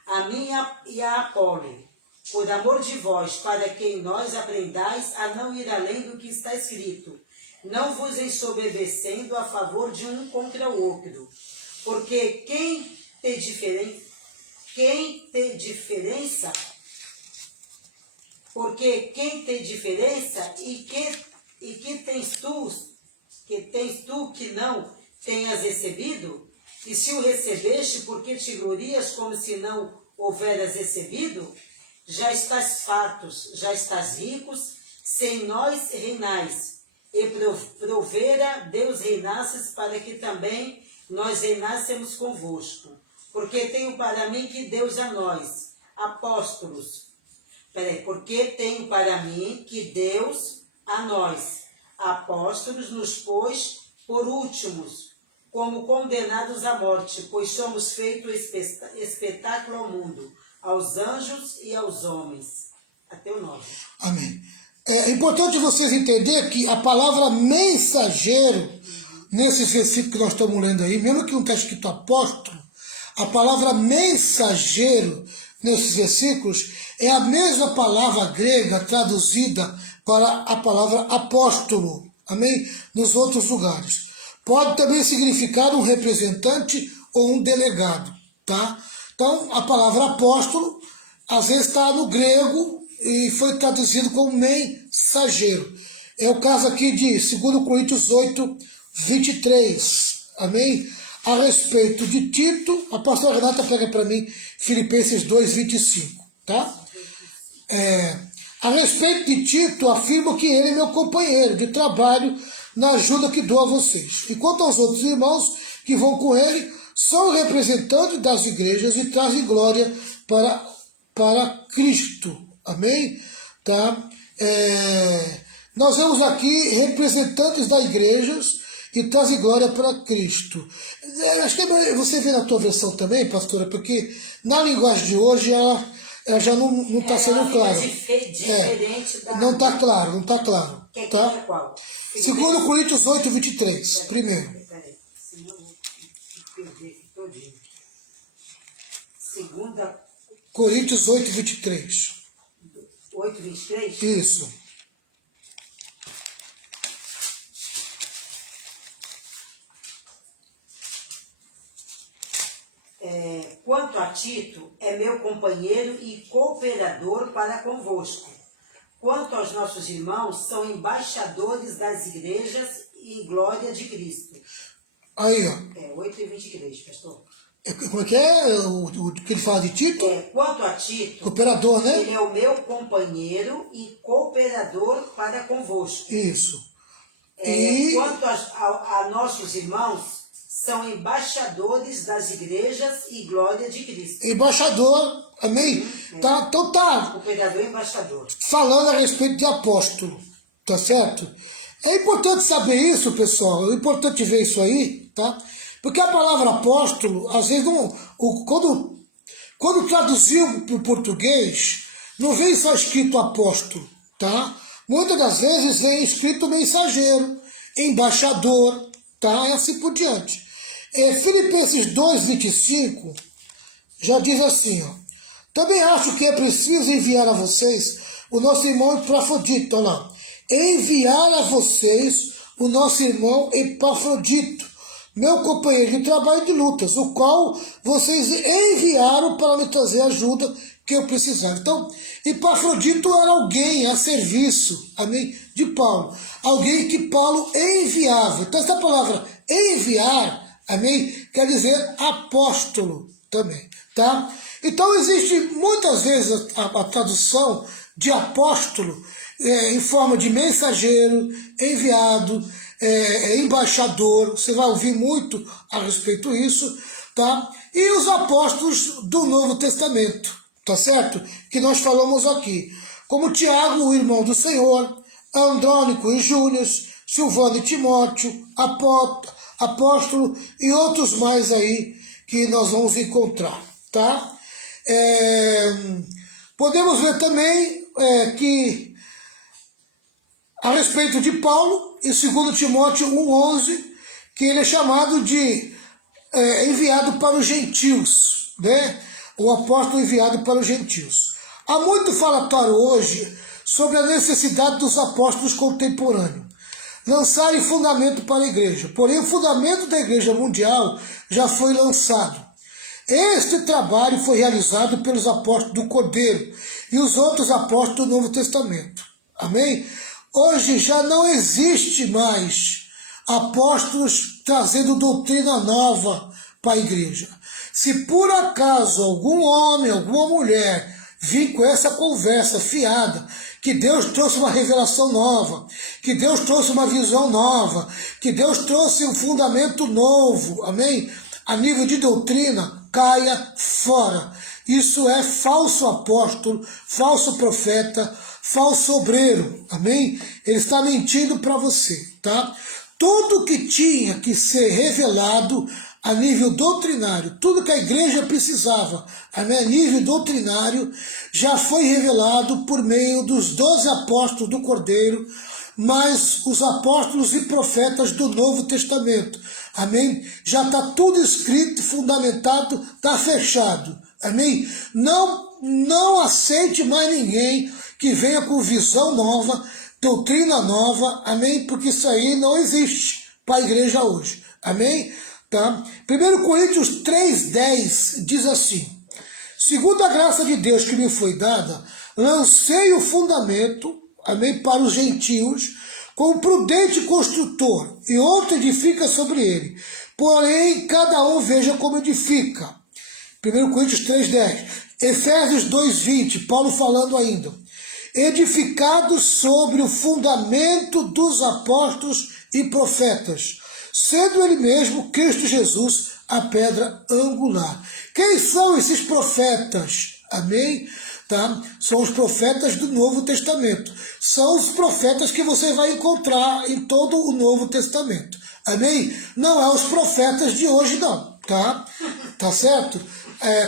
a mim e a Apolo, por amor de vós, para que em nós aprendais a não ir além do que está escrito, não vos ensoberbecendo a favor de um contra o outro. Porque quem te diferença e que tens tu que não tenhas recebido? E se o recebeste, porque te glorias como se não houveras recebido? Já estás fartos, já estás ricos, sem nós reinais. E provera Deus reinasses para que também nós reinássemos convosco. Porque tenho para mim que Deus a nós, apóstolos. Porque tenho para mim que Deus a nós, apóstolos, nos pôs por últimos, como condenados à morte, pois somos feito espetáculo ao mundo, aos anjos e aos homens. Até o 9. Amém. É importante vocês entenderem que a palavra mensageiro, nesse versículo que nós estamos lendo aí, mesmo que não está escrito apóstolo, a palavra mensageiro, nesses versículos, é a mesma palavra grega traduzida para a palavra apóstolo, amém? Nos outros lugares. Pode também significar um representante ou um delegado, tá? Então, a palavra apóstolo, às vezes está no grego e foi traduzido como mensageiro. É o caso aqui de 2 Coríntios 8, 23, amém? A respeito de Tito, a pastora Renata pega para mim Filipenses 2, 25, tá? A respeito de Tito, afirmo que ele é meu companheiro de trabalho na ajuda que dou a vocês. E quanto aos outros irmãos que vão com ele, são representantes das igrejas e trazem glória para Cristo. Amém? Tá? Nós vemos aqui representantes das igrejas e trazem glória para Cristo. Acho que você vê na tua versão também, pastora, porque na linguagem de hoje ela já não está sendo clara. Não está claro, não está claro. Tá? É qual? 2 Coríntios 8, 23, primeiro. Peraí, senão eu vou perder aqui todinho. 2 Coríntios 8, 23. 8, 23? Isso. Quanto a Tito, é meu companheiro e cooperador para convosco. Quanto aos nossos irmãos, são embaixadores das igrejas e glória de Cristo. Aí, ó. 8 e 23, pastor. Como é que é o que ele fala de Tito? Quanto a Tito, Cooperador, né? ele é o meu companheiro e cooperador para convosco. Isso. Quanto a nossos irmãos, são embaixadores das igrejas e glória de Cristo. Embaixador, amém? Tá, então tá. Cooperador e embaixador. Falando a respeito de apóstolo, tá certo? É importante saber isso, pessoal. É importante ver isso aí, tá? Porque a palavra apóstolo, às vezes, quando traduziu para o português, não vem só escrito apóstolo, tá? Muitas das vezes vem escrito mensageiro, embaixador, tá? E assim por diante. Filipenses 2, 25, já diz assim, ó. Também acho que é preciso enviar a vocês o nosso irmão Epafrodito, olha lá. Enviar a vocês o nosso irmão Epafrodito, meu companheiro de trabalho e de lutas, o qual vocês enviaram para me trazer a ajuda que eu precisava. Então, Epafrodito era alguém a serviço, amém, de Paulo. Alguém que Paulo enviava. Então, essa palavra enviar, amém, quer dizer apóstolo também, tá? Então, existe muitas vezes a tradução de apóstolo em forma de mensageiro, enviado, embaixador. Você vai ouvir muito a respeito disso, tá? E os apóstolos do Novo Testamento, tá certo? Que nós falamos aqui. Como Tiago, o irmão do Senhor, Andrônico e Júnior, Silvano e Timóteo, apóstolo e outros mais aí que nós vamos encontrar, tá? Podemos ver também que a respeito de Paulo, em 2 Timóteo 1,11, que ele é chamado de enviado para os gentios, né? O apóstolo enviado para os gentios. Há muito falatório hoje sobre a necessidade dos apóstolos contemporâneos lançarem fundamento para a igreja. Porém, o fundamento da igreja mundial já foi lançado. Este trabalho foi realizado pelos apóstolos do Cordeiro e os outros apóstolos do Novo Testamento. Amém? Hoje já não existe mais apóstolos trazendo doutrina nova para a igreja. Se por acaso algum homem, alguma mulher vir com essa conversa fiada, que Deus trouxe uma revelação nova, que Deus trouxe uma visão nova, que Deus trouxe um fundamento novo, amém? A nível de doutrina, caia fora. Isso é falso apóstolo, falso profeta, falso obreiro, amém? Ele está mentindo para você, tá? Tudo que tinha que ser revelado a nível doutrinário, tudo que a igreja precisava a nível doutrinário, já foi revelado por meio dos 12 apóstolos do Cordeiro, mais os apóstolos e profetas do Novo Testamento. Amém? Já está tudo escrito, fundamentado, está fechado. Amém? Não aceite mais ninguém que venha com visão nova, doutrina nova, amém? Porque isso aí não existe para a igreja hoje. Amém? Tá? 1 Coríntios 3,10 diz assim: segundo a graça de Deus que me foi dada, lancei o fundamento, amém, para os gentios, como prudente construtor, e outro edifica sobre ele. Porém, cada um veja como edifica. 1 Coríntios 3,10. Efésios 2,20, Paulo falando ainda. Edificados sobre o fundamento dos apóstolos e profetas, sendo ele mesmo, Cristo Jesus, a pedra angular. Quem são esses profetas? Amém? Tá? São os profetas do Novo Testamento. São os profetas que você vai encontrar em todo o Novo Testamento. Amém? Não é os profetas de hoje não, tá? Tá certo?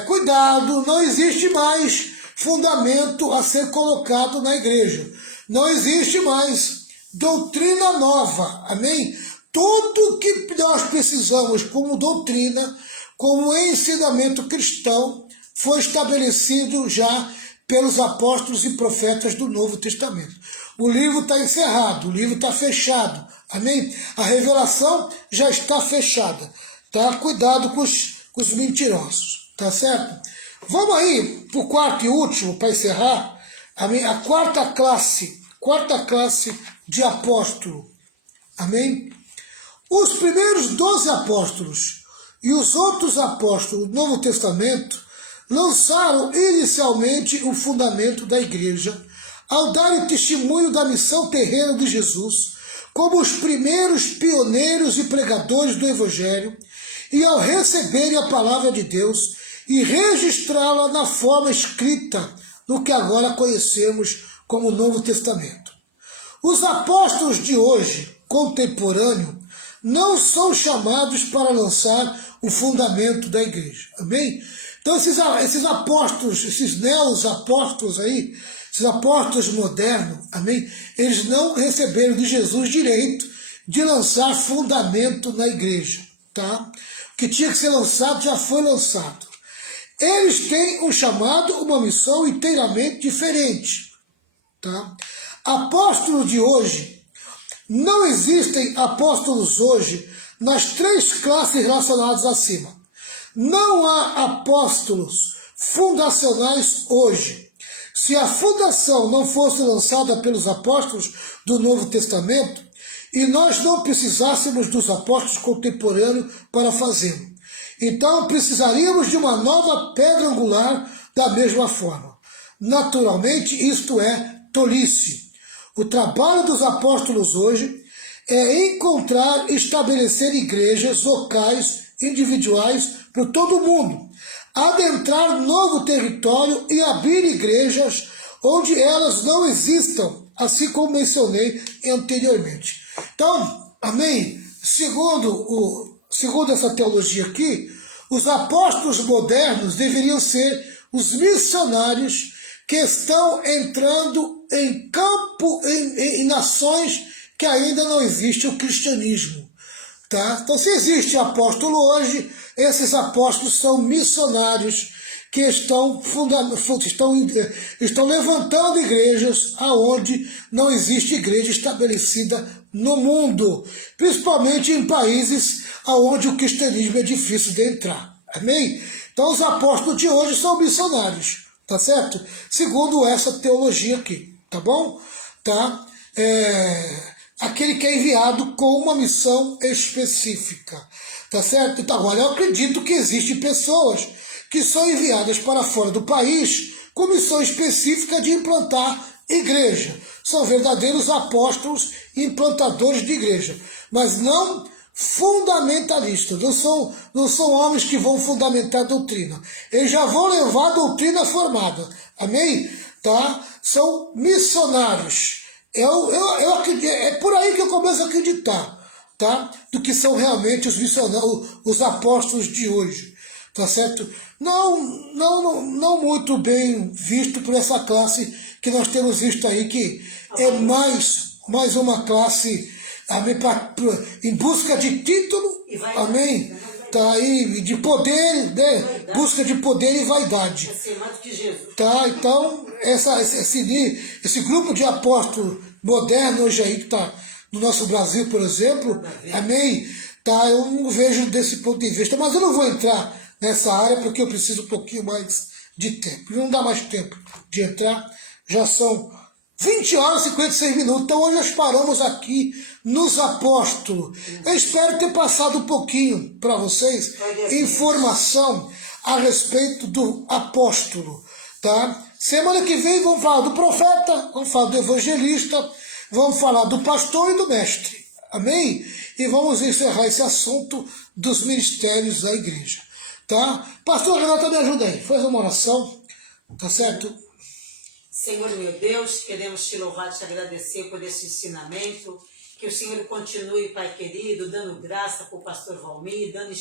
Cuidado, não existe mais fundamento a ser colocado na igreja. Não existe mais doutrina nova. Amém? Tudo que nós precisamos como doutrina, como ensinamento cristão, foi estabelecido já pelos apóstolos e profetas do Novo Testamento. O livro está encerrado, o livro está fechado. Amém? A revelação já está fechada. Tá? Cuidado com os mentirosos. Tá certo? Vamos aí para o quarto e último, para encerrar. Amém? A quarta classe de apóstolo. Amém? Os primeiros 12 apóstolos e os outros apóstolos do Novo Testamento lançaram inicialmente o fundamento da igreja ao darem testemunho da missão terrena de Jesus como os primeiros pioneiros e pregadores do Evangelho e ao receberem a palavra de Deus e registrá-la na forma escrita no que agora conhecemos como Novo Testamento. Os apóstolos de hoje, contemporâneos, não são chamados para lançar o fundamento da igreja. Amém? Então esses apóstolos, esses neos-apóstolos aí, esses apóstolos modernos, amém? Eles não receberam de Jesus direito de lançar fundamento na igreja, tá? O que tinha que ser lançado já foi lançado. Eles têm um chamado, uma missão inteiramente diferente, tá? Apóstolos de hoje, não existem apóstolos hoje nas 3 classes relacionadas acima. Não há apóstolos fundacionais hoje. Se a fundação não fosse lançada pelos apóstolos do Novo Testamento, e nós não precisássemos dos apóstolos contemporâneos para fazê-lo, então precisaríamos de uma nova pedra angular da mesma forma. Naturalmente, isto é tolice. O trabalho dos apóstolos hoje é encontrar e estabelecer igrejas locais, individuais, por todo o mundo, adentrar novo território e abrir igrejas onde elas não existam, assim como mencionei anteriormente. Então, amém? Segundo essa teologia aqui, os apóstolos modernos deveriam ser os missionários que estão entrando em campo, em nações que ainda não existe o cristianismo. Tá? Então, se existe apóstolo hoje, esses apóstolos são missionários que estão levantando igrejas aonde não existe igreja estabelecida no mundo, principalmente em países aonde o cristianismo é difícil de entrar. Amém? Então, os apóstolos de hoje são missionários, tá certo? Segundo essa teologia aqui, tá bom? Tá? Aquele que é enviado com uma missão específica, tá certo? Então, agora eu acredito que existem pessoas que são enviadas para fora do país com missão específica de implantar igreja. São verdadeiros apóstolos e implantadores de igreja, mas não fundamentalistas, não são homens que vão fundamentar a doutrina. Eles já vão levar a doutrina formada, amém? Tá? São missionários. Eu acredito, é por aí que eu começo a acreditar, tá? Do que são realmente os missionários, os apóstolos de hoje, tá certo? Não muito bem visto por essa classe que nós temos visto aí, que é mais uma classe, amém, em busca de título, amém? Tá aí, de poder, né? Busca de poder e vaidade. Tá, então, esse grupo de apóstolos modernos hoje aí, que está no nosso Brasil, por exemplo, amém? Tá, eu não vejo desse ponto de vista, mas eu não vou entrar nessa área porque eu preciso um pouquinho mais de tempo. Não dá mais tempo de entrar, já são 20 horas e 56 minutos. Então hoje nós paramos aqui nos apóstolos. Eu espero ter passado um pouquinho para vocês informação a respeito do apóstolo, tá? Semana que vem vamos falar do profeta, vamos falar do evangelista, vamos falar do pastor e do mestre. Amém? E vamos encerrar esse assunto dos ministérios da igreja, tá? Pastor Renato, me ajuda aí, faz uma oração, tá certo? Senhor meu Deus, queremos te louvar, te agradecer por esse ensinamento, que o Senhor continue, Pai querido, dando graça para o pastor Valmir, dando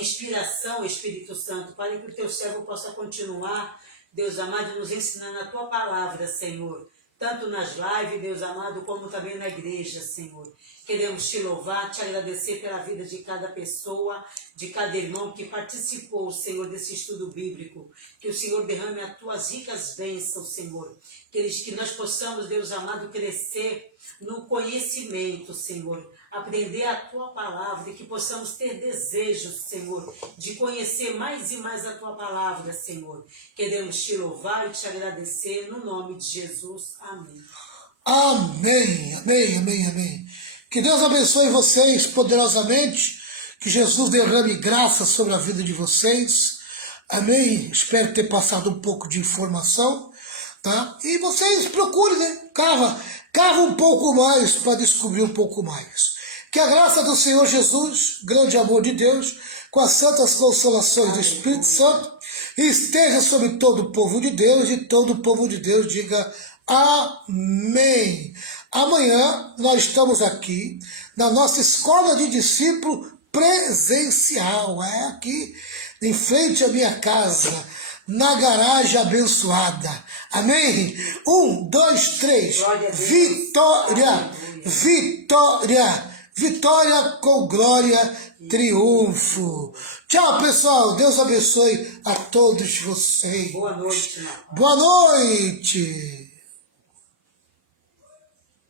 inspiração, Espírito Santo, para que o teu servo possa continuar, Deus amado, nos ensinando a tua palavra, Senhor, tanto nas lives, Deus amado, como também na igreja, Senhor. Queremos te louvar, te agradecer pela vida de cada pessoa, de cada irmão que participou, Senhor, desse estudo bíblico. Que o Senhor derrame as tuas ricas bênçãos, Senhor. Que nós possamos, Deus amado, crescer no conhecimento, Senhor. Aprender a tua palavra e que possamos ter desejos, Senhor, de conhecer mais e mais a tua palavra, Senhor. Queremos te louvar e te agradecer no nome de Jesus. Amém. Amém, amém, amém, amém. Que Deus abençoe vocês poderosamente, que Jesus derrame graça sobre a vida de vocês. Amém? Espero ter passado um pouco de informação, tá? E vocês procurem, né? Cava um pouco mais para descobrir um pouco mais. Que a graça do Senhor Jesus, grande amor de Deus, com as santas consolações do Espírito Santo, esteja sobre todo o povo de Deus, e todo o povo de Deus diga amém. Amanhã nós estamos aqui na nossa escola de discípulo presencial, aqui em frente à minha casa, na garagem abençoada. Amém? 1, 2, 3. Vitória! Vitória! Vitória com glória, triunfo. Tchau, pessoal. Deus abençoe a todos vocês. Boa noite, Marcos. Boa noite.